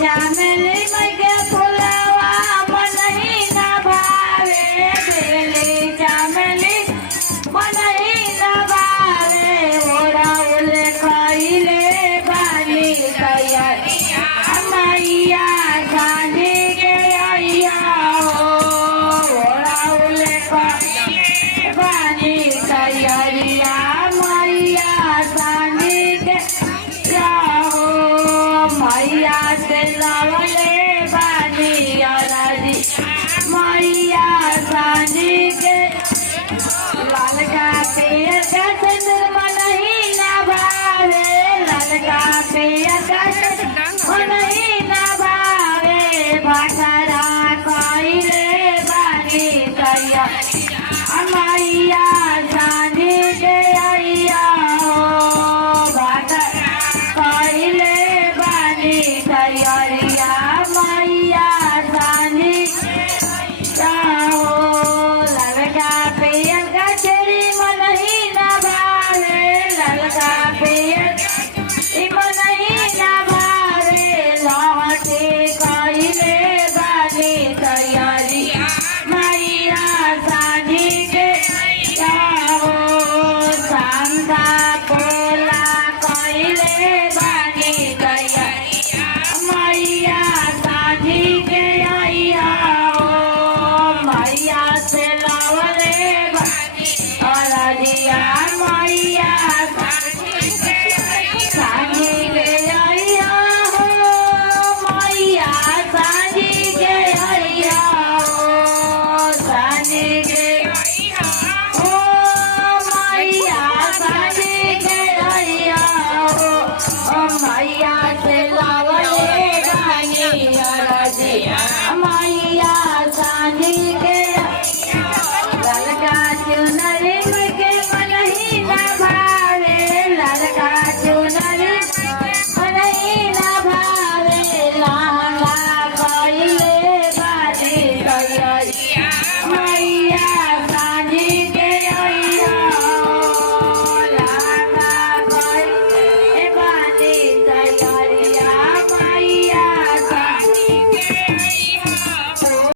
चामेली मई के फुलवा मन ही ना भावे बेली चामेली मन ही ना भावे ओढ़ाउल खइले बानी तैयारिया मैया सांझी के आइया हो ओढ़ाउल खइले बानी तैयारिया मैया सांझी के जाओ मैया से लावले बानी अराजी मैया सांझी के लालका पियर का सिंदूर मन ही ना भावे लालका पियर का सिंदूर मन ही ना भावे भाखरा खइले बानी तैयारिया मैया सांझी के आइया हो भाखरा खइले बानी तैयारिया मैया सांझी जाओ ललका पियर का चेरी मन ही ना भावे ललका पियर मन ही ना भावे लौटे खइले बानी तैयारिया मैया सांझी के जाओ सांता पोला खइले बानी तैयारिया मैया सांझी के आइया हो मैया से लावले बानी अरजिया मैया सांझी के आइया हो मैया सांझी के आइया हो सांझी के हो मैया सांझी के आइया हो मैया